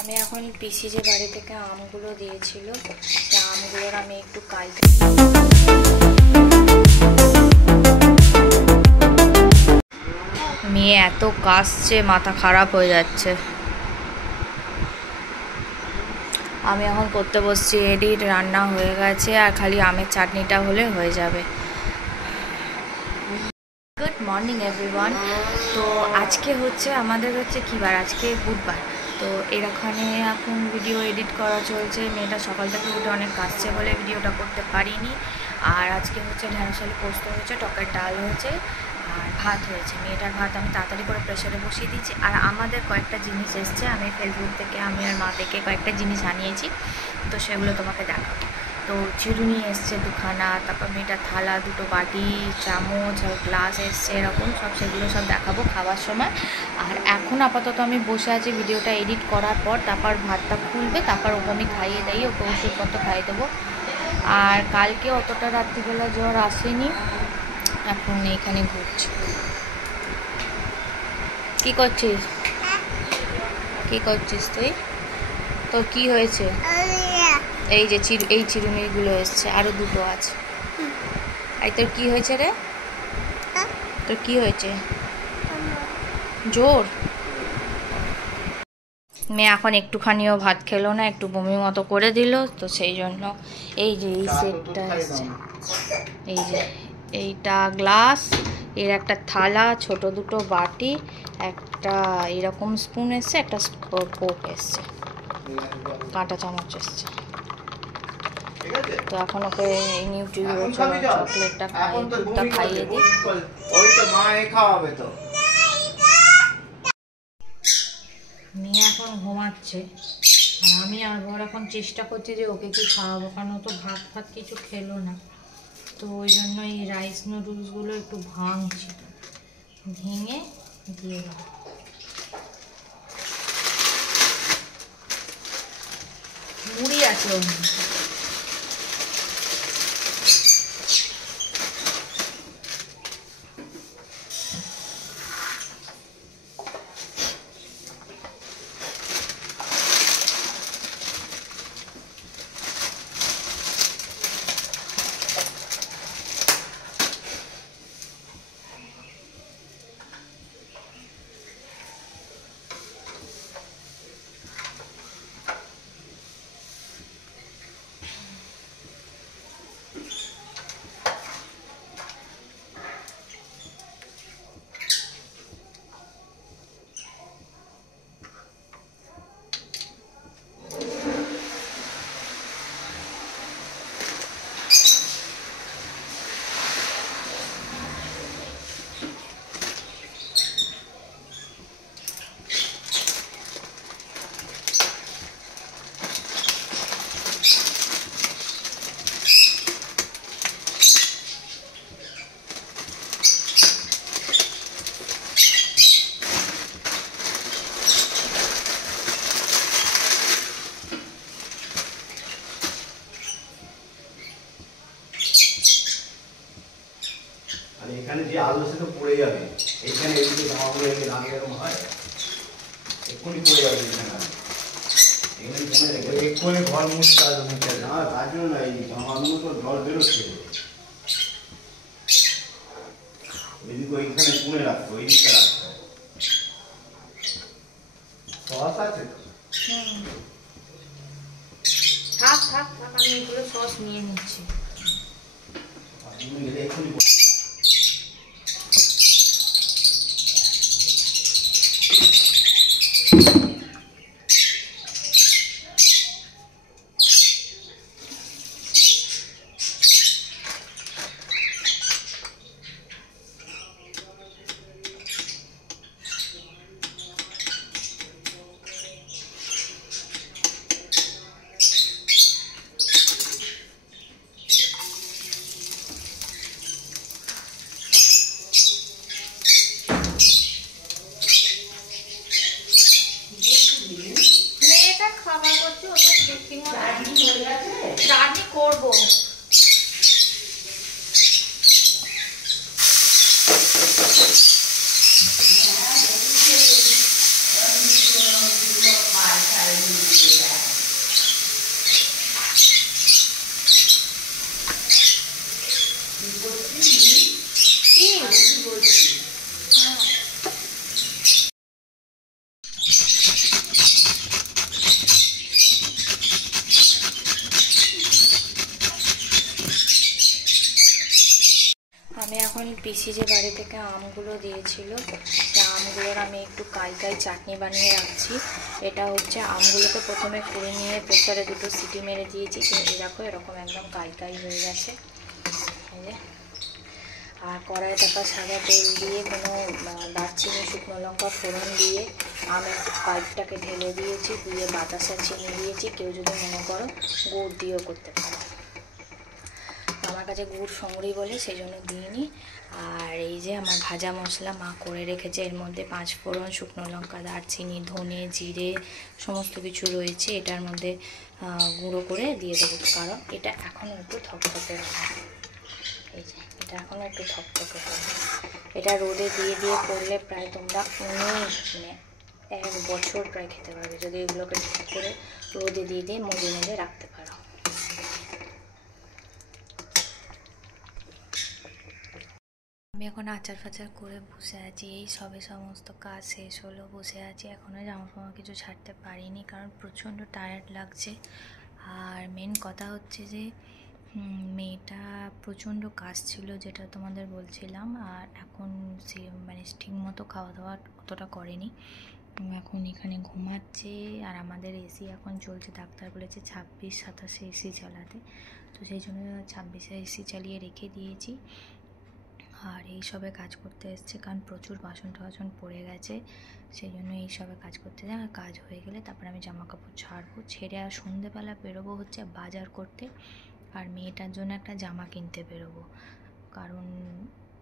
আমি এখন পিসি যে বাড়ি থেকে আমগুলো দিয়েছিল সে আমগুলোর আমি একটু কালকে মেয়ে এত কাশছে মাথা খারাপ হয়ে যাচ্ছে। আমি এখন করতে বসছি এডিট, রান্না হয়ে গেছে আর খালি আমের চাটনিটা হলে হয়ে যাবে। Good morning everyone. তো আজকে হচ্ছে আমাদের কী বার, আজকে বুধবার। তো এখানে এখন ভিডিও এডিট করা চলছে। মেয়েটা সকাল থেকে উঠে অনেক কাশছে বলে ভিডিওটা করতে পারিনি। আর আজকে হচ্ছে ঢ্যাঁড়স আলু পোস্ত হয়েছে, টকের ডাল হয়েছে আর ভাত হয়েছে। মেয়েটার ভাত আমি তাড়াতাড়ি করে প্রেশারে বসিয়ে দিয়েছি। আর আমাদের কয়েকটা জিনিস এসছে, আমি ফেসবুক থেকে আমি আর মা থেকে কয়েকটা জিনিস আনিয়েছি, তো সেগুলো তোমাকে দেখাবো। তো চিরুনি এসছে দুখানা, তারপর মেয়েটার থালা, দুটো বাটি, চামচ আর গ্লাস এসছে, এরকম সব সেগুলো সব দেখাবো খাওয়ার সময়। আর এখন আপাতত আমি বসে আছি ভিডিওটা এডিট করার পর, তারপর ভাতটা খুলবে, তারপর ওকে আমি খাইয়ে দিই, ওকে ওষুধপত্র খাইয়ে দেবো। আর কালকে অতটা রাত্রিবেলা জ্বর আসেনি, এখন এইখানে ঘুরছি। কী করছিস তুই? তোর কি হয়েছে? এই যে এই চিরুনিগুলো এসছে, আরও দুটো আছে। এই তোর কি হয়েছে রে? তোর কি হয়েছে? জ্বর? মেয়ে এখন একটুখানিও ভাত খেলো না, একটু বমি মতো করে দিল, তো সেই জন্য এই যে এই সেটটা এসছে। এই যে এইটা গ্লাস, এর একটা থালা, ছোট দুটো বাটি, একটা এরকম স্পুন এসছে, একটা ফোর্ক এসছে, কাঁটা চামচ এসছে। তো এখন ওকে এই নিউট্রিগুলো চকলেটটা খাইয়ে দিই। মেয়ে এখন ঘুমাচ্ছে আর আমি আর বর এখন চেষ্টা করছি যে ওকে কি খাওয়াবো, কারণ ও তো ভাত কিছু খেলো না। তো ওই জন্য এই রাইস নুডলসগুলো একটু ভাঙছি, ভেঙে দিয়ে দেবো। মুড়ি আছে ওর মধ্যে। এখানে যে আলো সে তো পড়ে যাবে, এখানে এদিকে জামাগুলো এখানে রাখলে এরকম হয়, এক্ষুনি পড়ে যাবে। এখানে এক্ষুনি ঘর মুছতে আসবে, মুছতে না তার জন্য না, এই জামাগুলো তো জল বেরোচ্ছে, এদিকে ওইখানে পুড়ে রাখতো, ওই দিকটা রাখতো। সস আছে তো? থাক আমি এগুলো সস নিয়ে নিচ্ছি। এক্ষুনি পিসি যে বাড়ি থেকে আমগুলো দিয়েছিল, সেই আমগুলোর আমি একটু কাই চাটনি বানিয়ে রাখছি। এটা হচ্ছে আমগুলোকে প্রথমে কুড়ে নিয়ে প্রেসারে 2টো সিটি মেরে দিয়েছি। দেখো এরকম একদম কাই হয়ে গেছে। আর কড়াই তারপর সাদা তেল দিয়ে কোনো দারচিনি শুকনো লঙ্কা ফোড়ন দিয়ে আমের পাইপটাকে ঢেলে দিয়েছি, দিয়ে বাতাসা চিনি দিয়েছি। কেউ যদি মনে করো গুড় দিয়েও করতে পারো, আমার কাছে গুড় সংগ্রহী বলে সেই জন্য দিইনি। আর এই যে আমার ভাজা মশলা মা করে রেখেছে, এর মধ্যে 5 ফোড়ন, শুকনো লঙ্কা, দারচিনি, ধনে, জিরে সমস্ত কিছু রয়েছে। এটার মধ্যে গুঁড়ো করে দিয়ে দেবো, কারণ এটা এখনও একটু থকথকে হবে। এই যে এটা এখনও একটু থকথকে হবে। এটা রোদে দিয়ে করলে প্রায় তোমরা 1 বছর প্রায় খেতে পারবে, যদি এগুলোকে ঠিক করে রোদে দিয়ে মজে রাখতে পারো। আমি এখন আচার ফাচার করে বসে আছি, এই সবে সমস্ত কাজ শেষ হলো, বসে আছি। এখনও জামা ফামা কিছু ছাড়তে পারিনি, কারণ প্রচণ্ড টায়ার্ড লাগছে। আর মেন কথা হচ্ছে যে মেয়েটা প্রচণ্ড কাজ ছিল, যেটা তোমাদের বলছিলাম। আর এখন সে ঠিক মতো খাওয়া দাওয়া অতটা করেনি, এখন এখানে ঘুমাচ্ছে। আর আমাদের এসি এখন চলছে, ডাক্তার বলেছে 26-27 এসি চালাতে, তো সেই জন্য 26 এসি চালিয়ে রেখে দিয়েছি। আর এই সবে কাজ করতে এসছে, কারণ প্রচুর বাসন টাসন পড়ে গেছে, সেই জন্য এই সবে কাজ করতে যায়। আর কাজ হয়ে গেলে তারপরে আমি জামা কাপড় ছাড়বো, ছেড়ে আর সন্ধেবেলা বেরোবো হচ্ছে বাজার করতে। আর মেয়েটার জন্য একটা জামা কিনতে বেরোবো, কারণ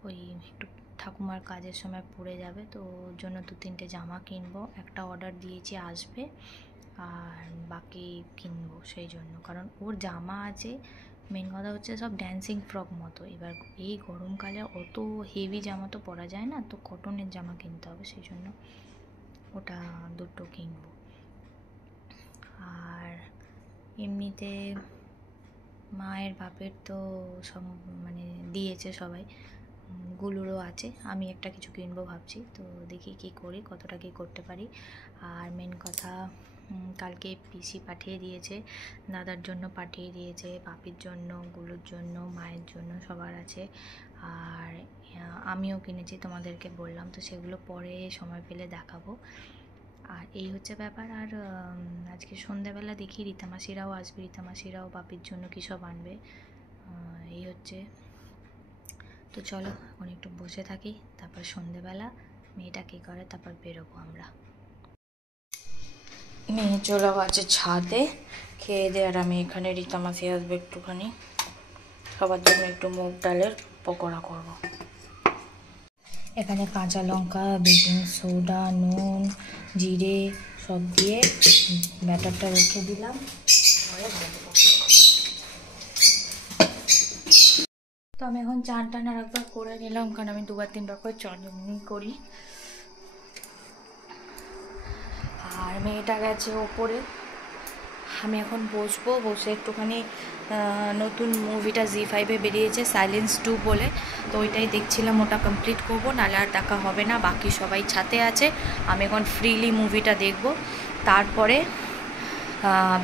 ওই একটু ঠাকুমার কাজের সময় পড়ে যাবে, তো ওর জন্য 2-3টে জামা কিনবো। একটা অর্ডার দিয়েছি, আসবে, আর বাকি কিনবো সেই জন্য। কারণ ওর জামা আছে, মেন কথা হচ্ছে সব ড্যান্সিং ফ্রক মতো। এবার এই গরমকালে অত হেভি জামা তো পরা যায় না, তো কটনের জামা কিনতে হবে, সেই জন্য ওটা 2টো কিনবো। আর এমনিতে মায়ের বাপের তো সব দিয়েছে সবাই, গুলোরও আছে। আমি একটা কিছু কিনবো ভাবছি, তো দেখি কি করি, কতটা কি করতে পারি। আর মেন কথা, কালকে পিসি পাঠিয়ে দিয়েছে, দাদার জন্য পাঠিয়ে দিয়েছে, বাপির জন্য, গুলোর জন্য, মায়ের জন্য, সবার আছে। আর আমিও কিনেছি, তোমাদেরকে বললাম, তো সেগুলো পরে সময় পেলে দেখাবো। আর এই হচ্ছে ব্যাপার। আর আজকে সন্ধ্যাবেলা দেখি রীতামাসিরাও আসবে, রীতামাসিরাও বাপির জন্য কী সব আনবে, এই হচ্ছে। তো চলো এখন একটু বসে থাকি, তারপর সন্ধ্যেবেলা মেয়েটা কী করে তারপর বেরোবো আমরা। মেয়ে চলে গেছে ছাদে খেয়ে দিয়ে, আর আমি এখানে রীতামাসি আসবে একটুখানি, সবার জন্য একটু মুগ ডালের পকোড়া করব। এখানে কাঁচা লঙ্কা, বেকিং সোডা, নুন, জিরে সব দিয়ে ব্যাটারটা রেখে দিলাম। তো আমি এখন চান টান আর একবার করে নিলাম, কারণ আমি 2-3 বার করে চান করি। আর মেয়েটা গেছে ওপরে, আমি এখন বসবো, বসে একটুখানি নতুন মুভিটা ZEE5-এ বেরিয়েছে সাইলেন্স 2 বলে, তো ওইটাই দেখছিলাম, ওটা কমপ্লিট করবো, নাহলে আর দেখা হবে না। বাকি সবাই ছাতে আছে, আমি এখন ফ্রিলি মুভিটা দেখব, তারপরে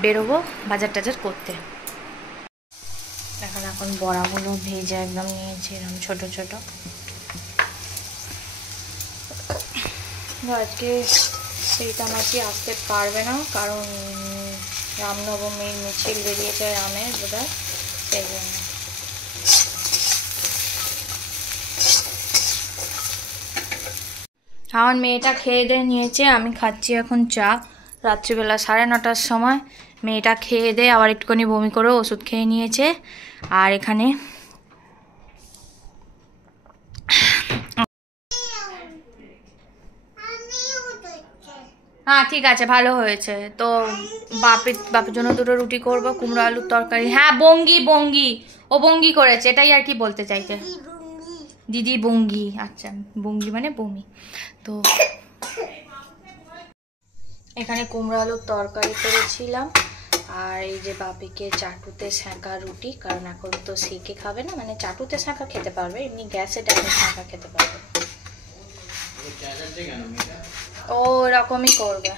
বেরোবো বাজার টাজার করতে। এখন বড়াগুলো ভেজে একদম নিয়েছি, এরকম ছোটো ছোটো। আজকে রীতামাসি আসতে পারবে না, কারণ রামনবমীর মিছিল বেরিয়েছে রামের, বোধহয় সেই জন্য। আমার মেয়েটা খেয়ে দিয়ে নিয়েছে, আমি খাচ্ছি এখন চা, রাত্রিবেলা 9:30টার সময়। মেয়েটা খেয়ে দিয়ে আবার একটুখানি বমি করে ওষুধ খেয়ে নিয়েছে। আর এখানে হ্যাঁ ঠিক আছে, ভালো হয়েছে। তো বাপের জন্য 2টো রুটি করবো, কুমড়ো আলুর তরকারি। হ্যাঁ বঙ্গি ও বঙ্গি করেছে, এটাই আর কি বলতে চাইছে দিদি, বঙ্গি। আচ্ছা, বঙ্গি মানে বমি। তো এখানে কুমড়ো আলুর তরকারি করেছিলাম, আর এই যে বাপিকে চাটুতে সেঁকা রুটি, কারণ এখন তো সেকে খাবে না, চাটুতে সেঁকা খেতে পারবে, এমনি গ্যাসে ডাইরেক্ট সেঁকা খেতে পারবে। ও এরকমই করবে।